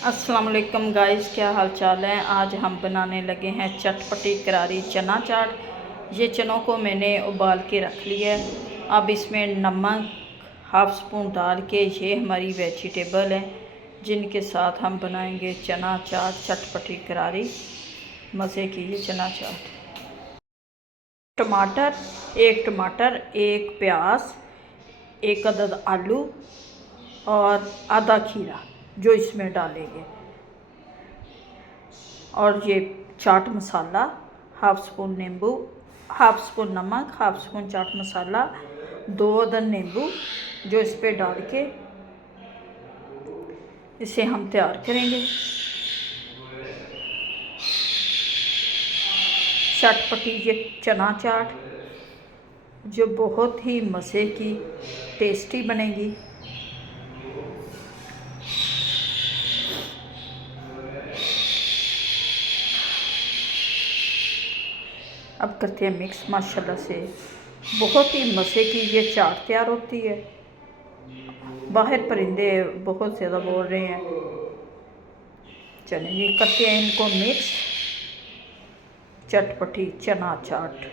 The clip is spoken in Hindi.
अस्सलाम वालेकुम गाइस, क्या हाल चाल है। आज हम बनाने लगे हैं चटपटी करारी चना चाट। ये चनों को मैंने उबाल के रख लिया है। अब इसमें नमक हाफ़ स्पून डाल के, ये हमारी वेजिटेबल हैं जिनके साथ हम बनाएंगे चना चाट, चटपटी करारी मज़े की ये चना चाट। टमाटर, एक प्याज, एक अदद आलू और आधा खीरा जो इसमें डालेंगे, और ये चाट मसाला, हाफ़ स्पून नींबू, हाफ़ स्पून नमक, हाफ़ स्पून चाट मसाला, 2 अदद नींबू जो इस पर डाल के इसे हम तैयार करेंगे। चटपटी ये चना चाट जो बहुत ही मज़े की टेस्टी बनेगी। अब करते हैं मिक्स। माशाल्लाह से बहुत ही मज़े की ये चाट तैयार होती है। बाहर परिंदे बहुत ज़्यादा बोल रहे हैं। चलिए ये करते हैं इनको मिक्स। चटपटी चना चाट।